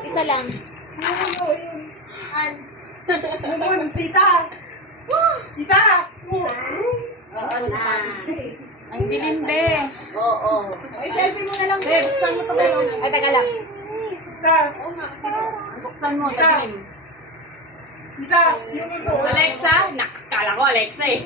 Isa lang. Tita! Tita! Ang dilim, be. Oo. Ay, selfie mo na lang, be. Buksan mo ito ngayon. Ay, taga lang. Tita! Buksan mo, tagilim. Tita! Yung ito. Alexa? Naks, kala ko Alexa eh.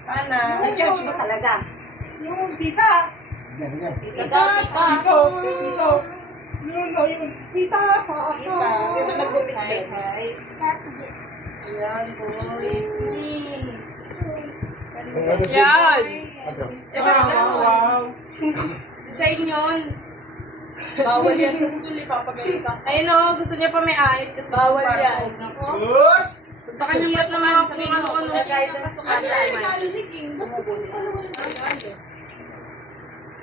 Sana. Na-charge ba talaga? Yung tita! Ito. Dito! Yun. Tita! Ito nagupit ka. Ayan, boy. Please. Yan. Wow! Design yun. Bawal yan sa school, ipapagalit ka. Ayun o, gusto niya pa may ahit kasi. Bawal yan. Good! Punta ka niyat naman sa ano. Kahit na sukali naman.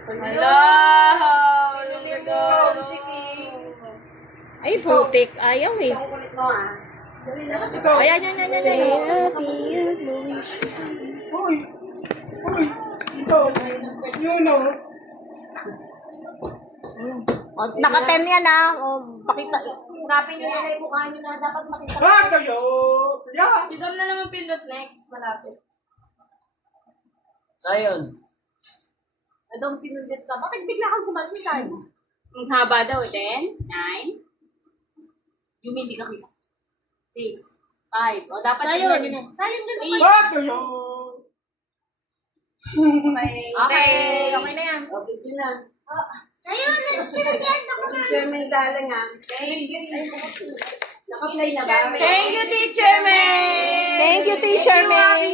Hello! Ay, putik. Ayaw eh. Kulit mo ah. Ito! Ayan, yan. Uy! Ito! Yun o! Naka-10 yan ah. Pakita. Hanapin niyo yan yung mukha niyo na dapat makita. Kayo! Kaya! Si Dom na naman pindot next. Malapit. Ayun. Dom, pinundit ka. Bakit bigla kang kumalintan? Ang haba daw. 10, 9. Yung hindi ka kita. 6, 5. O, dapat sayang din. Sayang din. Kayo! Okay na yan. Okay, yun na. Ayun, nag-sinagyan ako na. Chairman Dala nga. Naka-play na ba? Thank you, Teacher May! Thank you, Teacher May.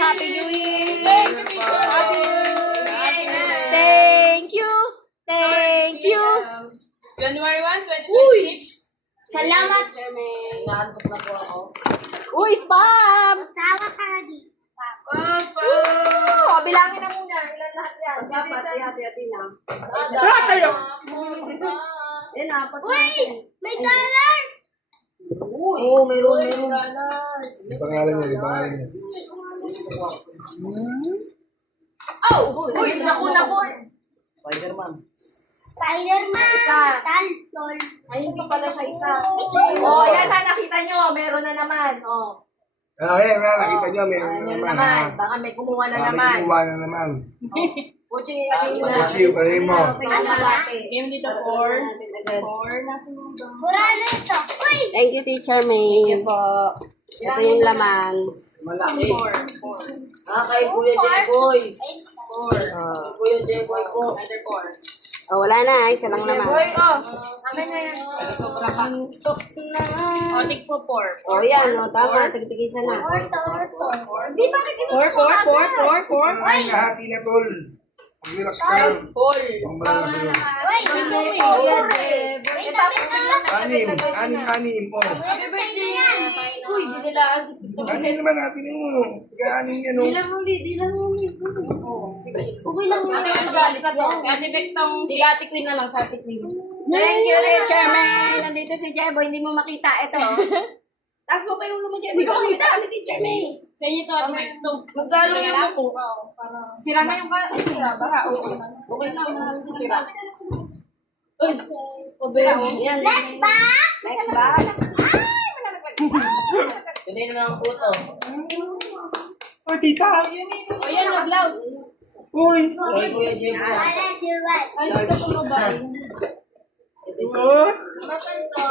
Happy New Year! Thank you. Happy New Year. Thank you, Teacher May! Thank you. Thank you. January 1, 2026. Salamat. Naantok na po ako. Uy, spam. Sawa ka na di. Oh, bilangin na muna. Ilan lahat yan? Dapat, hati-hati lang. Kayo! Yan, apat na. Uy! May dollars! Oo, mayroon. Di pangalan niya. Uy, naku. Spider-Man. Spider-Man! Isa. Taltol! Ayun pa pala siya isa. Oh, Yan na, nakita nyo. Meron na naman. Oh. Ayan na, nakita niyo, meron na Meron naman. naman. Baka may kumuha na May naman. kumuha na naman. Puchi, ano na. Puchi, ano mo? Ano natin? Game dito 4. 4 natin mo daw. Pura na ito! Uy! Thank you, Teacher May. Thank you po. Ito yung laman. Malaki. 4. Kay Kuya Jeboy. 4. Kuya Jeboy po. Another 4. Oh, wala na. Isa lang naman. Amin na yan. O, tig po 4. Oh, yan. Oh, tama. Tigtigisa na. Di ba kita 4. Ay, kahati na tol. Mag-relax ka lang. Paul. Pambala ka sa'yo. Uy! May tapos na lang! Anim. Oh. Happy birthday yan! Uy, dinilaan si Tito. Anim naman natin yung Taga-anim yan, oh. Di lang uli. Okay lang yun. Ate Bektong si Ate Queen na lang sa Ate Queen. Thank you, Teacher May. Nandito si Jeboy. Hindi mo makita. Ito. Taas mo pa yung ulo mo, Jeboy. Hindi ko makita. Ano, Teacher May? Sa inyo to, Ate Bektong. Mas lalo yung po. Sira na yung baka. Okay na, marami sa sira. Uy, pabaya. Yan. Next box! Next box. Hindi na lang po to. Oh, tita! O yan na, blouse. Uy! Kay Kuya Jeboy. Wala, Juwan. Ay, ito po babae. Oh! Masan to?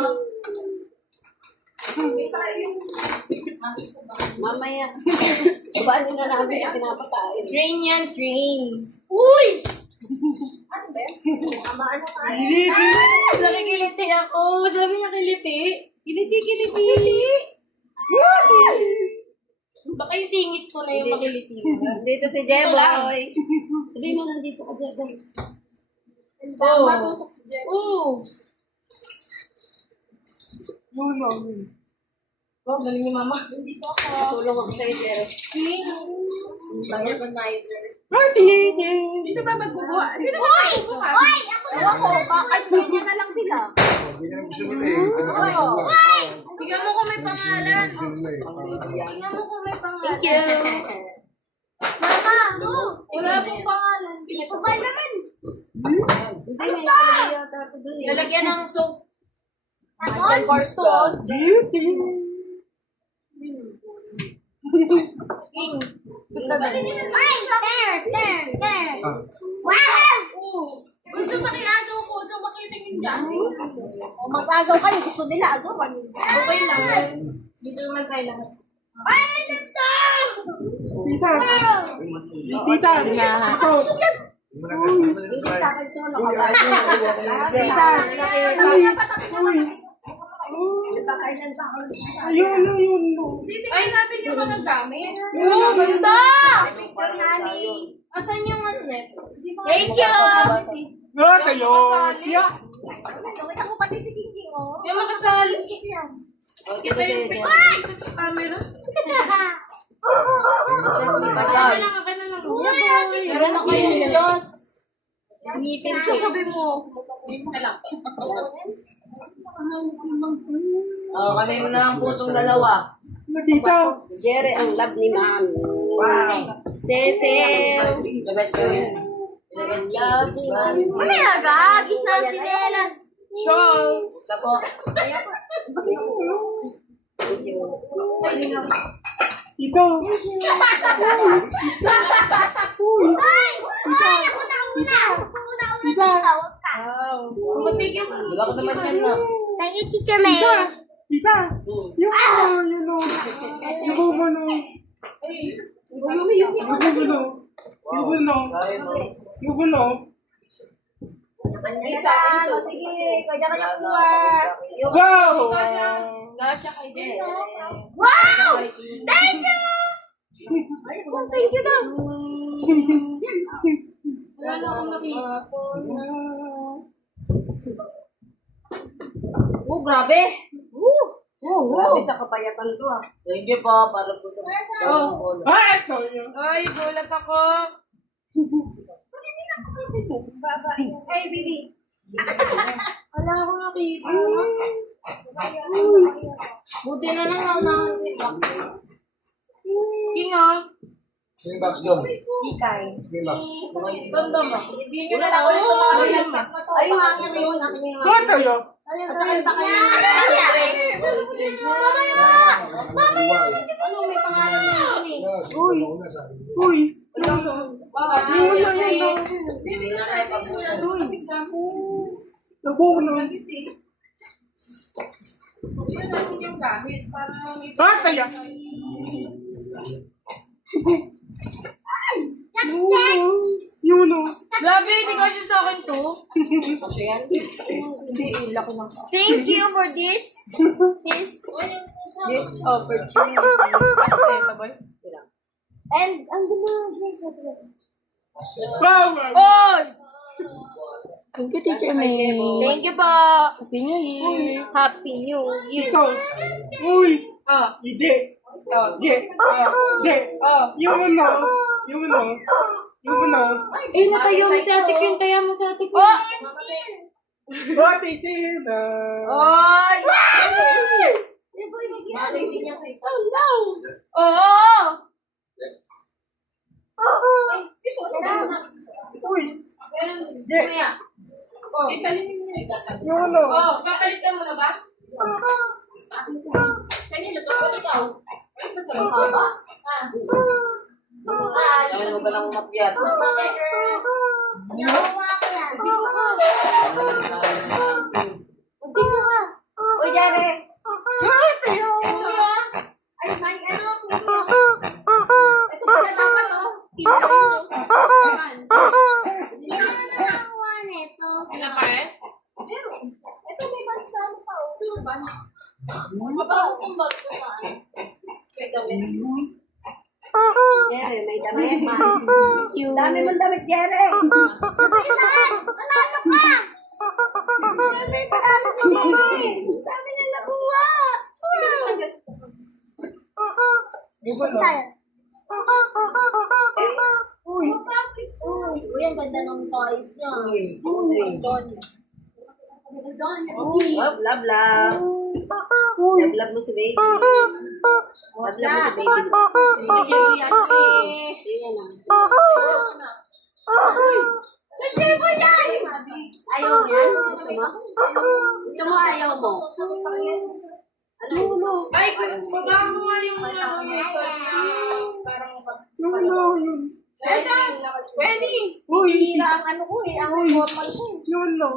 Mamaya. Babaan nyo na namin yung pinapakain. Train yan, train. Uy! Nakikiliti ako. Sabi niya kiliti. Kiliti. Baka yung singit ko na yung makiliti. Dito si Jeboy. Sabi mo nandito ka, Jeboy. Oo. Oh, galing ni Mama. Dito ako. Tulong ako sa'yo, Jero. Organizer. Dito ba magbubuha? Sino ba Uy! magbubuha? Uy! Ako na! Ako, bakit hindi na lang sila? Hindi na gusto nila eh. Tingnan mo kung may pangalan. Gusto nila eh. Tingnan mo kung may pangalan. Thank you. Mama! Oh! Wala pong pangalan. Ito ba naman? Hindi may nakalagay yata ito doon eh. Lalagyan ng soap. Ano? Cornerstone. Beauty. There. Ah. Wow! Gusto makiagaw ko, gusto makitingin dyan. O mag-agaw kayo, gusto nila agawan. Okay lang. Dito naman tayo lahat. Tita. Tita. Ito. Hindi sa akin ito, Tita. Uy. Ayun, ayun. Ay, natin yung mga gamit. Oh, ganda! Picture nani. Asan yung ano net? Thank you! Ah, kayo. Siya. Nakita ko pati si King oh. Yung makasali. Kita yung picture sa camera. Kaya lang, akin na lang. Meron ako yung Diyos. Ngipin ko. Sabi mo. Ngipin na lang. Kanina na ang putong dalawa. Tita. Jerry ang love ni Mami. Wow. Cecil. Labet ko yun. Love ni Mami. Ano yung agagis na ang chinelas? Shawl. Tapo. Tita. Ay! Ay! Ako na una! Ako na una dito! Huwag ka! Matigil mo. Wala ko naman yan na. Thank you, Teacher May! Tita. Yung ano. Yung ano. Yung ano. Sayang no. Yung ano. Kanya-kanya. O sige, kanya-kanya kuha. Wow. Gacha kay Jen. Wow! Thank you! Thank you daw. Wala na akong makita. Oh, grabe. Grabe sa kapayatan to ah. Thank you po. Para po sa Ah, ito yun. Ay, gulat ako. Hey, baby! Wala akong nakita. Buti na lang naunahan din. Kinga. Sino yung box doon? Ikay. Sino yung box? Ganda ba? Hindi Wala lang ulit mga Ay, lamsak. Ay, yung akin na yun. Akin na yun. Ah, tayo. At saka yung baka yun. Wow. Ano, may pangalan na yun eh. Uy. Una sabi. Uy. Yun na. Hindi na tayo pag-usap. Nabuno. Yun natin yung gamit. Para may... Ah, tayo. Yun o. Grabe, hindi ko siya sa akin to. Kasi yan. Hindi, laki ng sa Thank you for this. This. opportunity. Kasi, sabay. And, ang ganda. Wow. Oy! Thank you, Teacher May. Thank you po. Happy New Year. Happy New Year. Ito. Uy. Ah, Hindi. ah, Hindi. Hindi. ah. Yung ano. Yung ano. Yung ano. Eh, natayo mo si Ate Queen. Taya mo si Ate Queen. Oh! Ah, Tina. Oy! Oh, no! Oo! Uy. Hindi. Maya. Oh. Yung ano. Oh, kapalit ka muna ba? Kanina to ko ikaw. Ay, nasa lupa ba? Ah. Ayaw mo ba lang umakyat? Nakuha ko yan. Uy, Jerry. Ay, may ano? Ito pala naman oh. Hindi na nakakuha nito. Sila pares? Meron. Ito may bansa na pa oh. Sino ba? Mabaho kong bag ko sa ano. May damit. Jerry, may damit man. Dami mong damit, Jerry. Panalo ka! Jerry, parami si Jerry. Dami niyang nakuha. Yung ano. Uy. Uy, ang ganda ng toys niya. Love, love, love. Uy. Love, love mo si baby. Love, love mo si baby. Ayan na. Sa Jebo yan! Ay, ayaw mo yan? Gusto mo? Gusto mo ayaw mo? Ano yung gusto mo? Ay, baba mo nga yung parang Yung ano, yun. Pwede. Uy, Hira ang ano ko eh. Ang formal ko eh. yun no.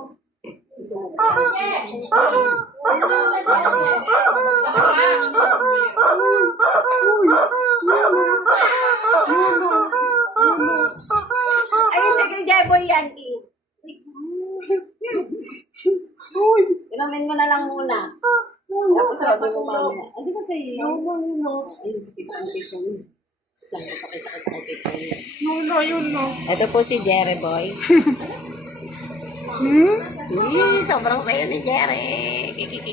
Ayun na kay Jeboy yan, King. Uy, Inumin mo na lang muna. Tapos sabi mo mamaya. Hindi ba sa'yo yun? yun no, yun no. Ayun, kita ang picture mo. Yun no, yun no. Ito po si Jerry Boy. Sobrang sayo ni Jerry. Thank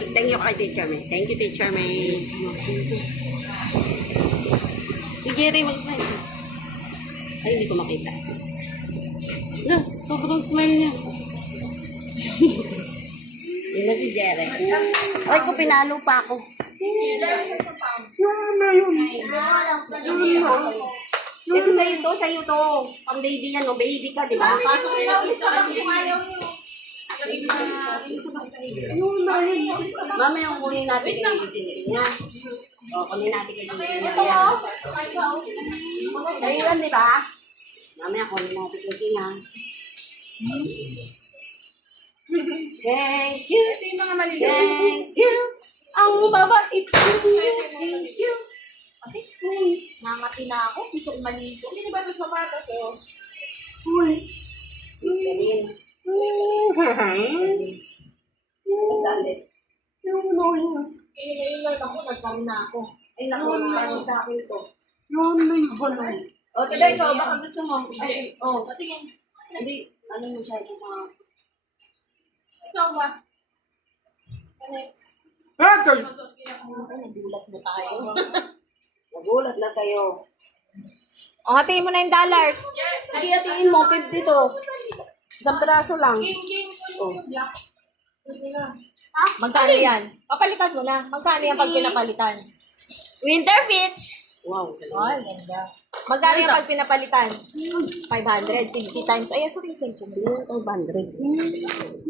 you kay Teacher May. Thank you, Teacher May. Si Jerry, mag-smile. Ay, hindi ko makita. No, sobrang smile niya. Yun na si Jerry. Ay, ko pinalo pa ako. Yun no, yun. Yun no. Ito sa'yo to. Pang baby yan, no? Baby ka, di ba? Pasok nila ulit sa box kung ayaw nyo. Mamaya kunin natin kay Tintin niya. O, kunin natin kay Tintin niya. Sa'yo yan, di ba? Mamaya kunin natin kay Tintin niya. Thank you. Ito yung mga maliliit. Thank you. Ang babait ko. Thank you. Namati na ako. Gusto ko maligo. Hindi ba ito sapatos? Oh. Uy. Galing. Yun no, yun. Ngayon lang ako, nagkaroon na ako. Ay, naku, Kasi sa akin to. Yun no, yun no. O, tuloy ko. Baka gusto mo. Ay, o. Patingin. Hindi. Ano mo siya? Ikaw ba? Eto! Nagulat na tayo. Nagulat na sa'yo. O, hatiin mo na yung dollars. Sige, hatiin mo. 50 to. Isang piraso lang. King, Oh. yung black. Magkano yan? Papalitan mo na. Magkano yan pag pinapalitan? Winter fits. Wow. Ay, ganda. Magkano yan pag pinapalitan? 500, 50 times. Ay, sorry, 10 po. 500.